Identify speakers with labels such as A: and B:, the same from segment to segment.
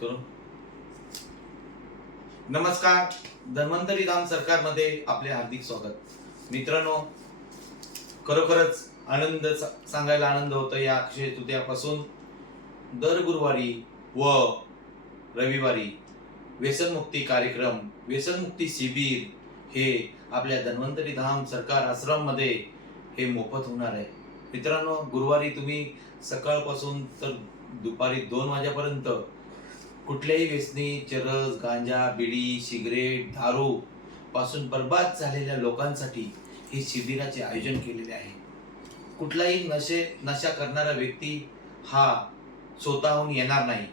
A: सुरू. नमस्कार धन्वंतरी धाम सरकारमध्ये आपले हार्दिक स्वागत. मित्रांनो खरोखरच आनंद सांगायला आनंद होतो या अक्षय तृतीयापासून. दर गुरुवारी व रविवारी व्यसनमुक्ती कार्यक्रम व्यसनमुक्ती शिबिर हे आपल्या धन्वंतरी धाम सरकार आश्रममध्ये हे मोफत होणार आहे. मित्रांनो गुरुवारी तुम्ही सकाळपासून तर दुपारी दोन वाजेपर्यंत कुठल्याही व्यसनी चरस गांजा बिडी सिगरेट दारू पासून बर्बाद झालेल्या लोकांसाठी हे शिबिराचे आयोजन केलेले आहे. कुठलाही नशे नशा करणारा व्यक्ती हा स्वतःहून येणार नाही.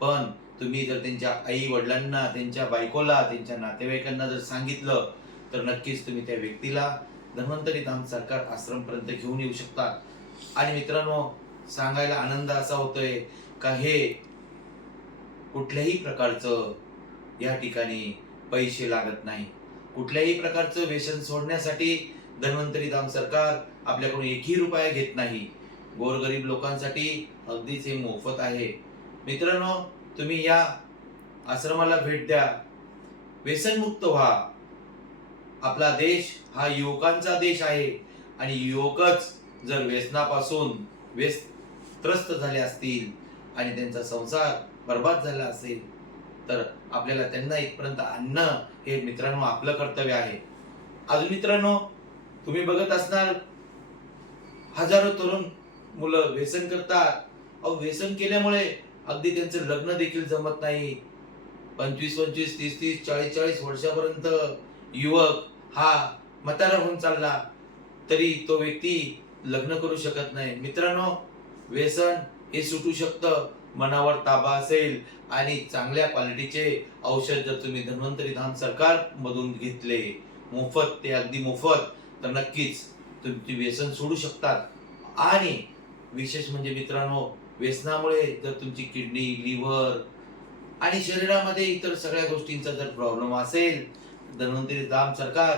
A: पण तुम्ही जर त्यांच्या आई वडिलांना त्यांच्या बायकोला त्यांच्या नातेवाईकांना जर सांगितलं तर नक्कीच तुम्ही त्या व्यक्तीला धन्वंतरी धाम सरकार आश्रमपर्यंत घेऊन येऊ शकता. आणि मित्रांनो सांगायला आनंद असा होतोय का हे कुठल्याही प्रकारचं या ठिकाणी पैसे लागत नाही. कुठल्याही प्रकारचं व्यसन सोडण्यासाठी धन्वंतरी धाम सरकार आपल्याकडून एकही रुपया घेत नाही. गोरगरीब लोकांसाठी अगदीच हे मोफत आहे. मित्रांनो तुम्ही या आश्रमाला भेट द्या. व्यसनमुक्त व्हा. आपला देश हा युवकांचा देश आहे. आणि युवकच जर व्यसनापासून व्यस त्रस्त झाले असतील आणि त्यांचा संसार बर्बाद झाला असेल तर आपल्याला त्यांना इथपर्यंत आणणं हे मित्रांनो आपलं कर्तव्य आहे. अजून मित्रांनो तुम्ही बघत असणार हजारो तरुण मुलं व्यसन करतात. अहो व्यसन केल्यामुळे अगदी त्यांचं लग्न देखील जमत नाही. पंचवीस पंचवीस तीस तीस चाळीस चाळीस वर्षापर्यंत युवक हा म्हातारा होऊन चालला तरी तो व्यक्ती लग्न करू शकत नाही. मित्रांनो व्यसन हे सुटू शकतं. मनावर ताबा असेल आणि चांगल्या क्वालिटीचे औषध जर तुम्ही धन्वंतरी धाम सरकार मधून घेतले मोफत ते अगदी मोफत तर नक्कीच तुमची व्यसन सोडू शकतात. आणि विशेष म्हणजे मित्रांनो व्यसनामुळे जर तुमची किडनी लिव्हर आणि शरीरामध्ये इतर सगळ्या गोष्टींचा जर प्रॉब्लेम असेल धन्वंतरी धाम सरकार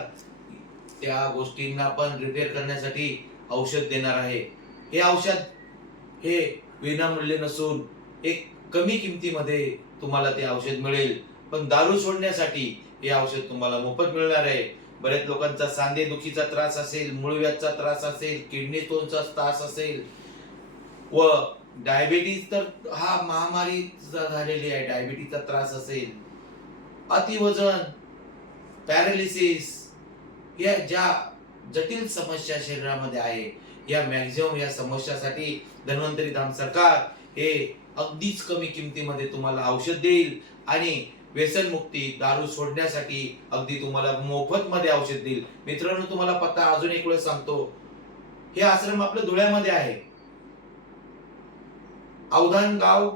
A: त्या गोष्टींना पण रिपेअर करण्यासाठी औषध देणार आहे. हे औषध हे विनामूल्य नसून एक कमी किमतीमध्ये तुम्हाला ते औषध मिळेल. पण दारू सोडण्यासाठी हे औषध तुम्हाला मोफत मिळणार आहे. बऱ्याच लोकांचा सांधे दुखीचा त्रास असेल मूळव्याधचा त्रास असेल किडनी स्टोनचा त्रास असेल. व डायबिटीज तर हा महामारी झालेली आहे. डायबिटीजचा त्रास असेल. अतिवजन पॅरालिसिस या ज्या जटिल समस्या शरीरामध्ये आहे या मॅक्झिमम या समस्यासाठी धन्वंतरी धाम सरकार हे अगदीच कमी किमतीमध्ये तुम्हाला औषध देईल आणि व्यसनमुक्ती दारू सोडण्यासाठी अगदी तुम्हाला मोफत मध्ये औषध देईल. मित्रांनो तुम्हाला पत्ता अजून एक वेळेस सांगतो. हे आश्रम आपलं धुळ्यामध्ये आहे. अवधान गाव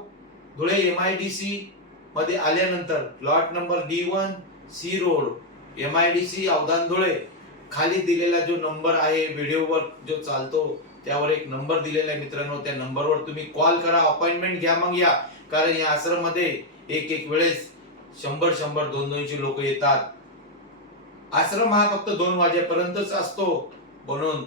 A: Dhule M I D C मध्ये आल्यानंतर plot number D one C road M I D C Avdhan Dhule. खाली दिलेला जो नंबर आहे व्हिडिओवर जो चालतो त्यावर एक नंबर दिलेला आहे मित्रांनो. त्या नंबरवर तुम्ही कॉल करा अपॉइंटमेंट घ्या मग या. कारण या आश्रममध्ये एक एक वेळेस शंभर शंभर दोन दोनशे लोक येतात. आश्रम हा फक्त दोन वाजेपर्यंतच असतो. म्हणून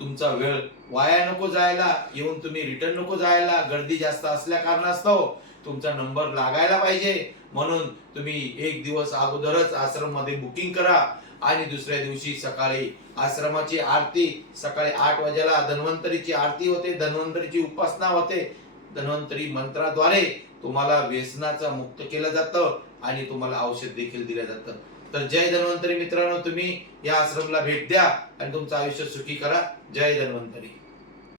A: तुमचा वेळ वाया नको जायला. येऊन तुम्ही रिटर्न नको जायला. गर्दी जास्त असल्या कारणास्तव तुमचा नंबर लागायला पाहिजे. म्हणून तुम्ही एक दिवस अगोदरच आश्रममध्ये बुकिंग करा. आणि दुसऱ्या दिवशी सकाळी आश्रमाची आरती सकाळी आठ वाजेला धन्वंतरीची आरती होते. धन्वंतरीची उपासना होते. धन्वंतरी मंत्राद्वारे तुम्हाला व्यसनाचा मुक्त केलं जातं आणि तुम्हाला औषध देखील दिलं जातं. तर जय धन्वंतरी मित्रांनो तुम्ही या आश्रमला भेट द्या आणि तुमचं आयुष्य सुखी करा. जय धन्वंतरी.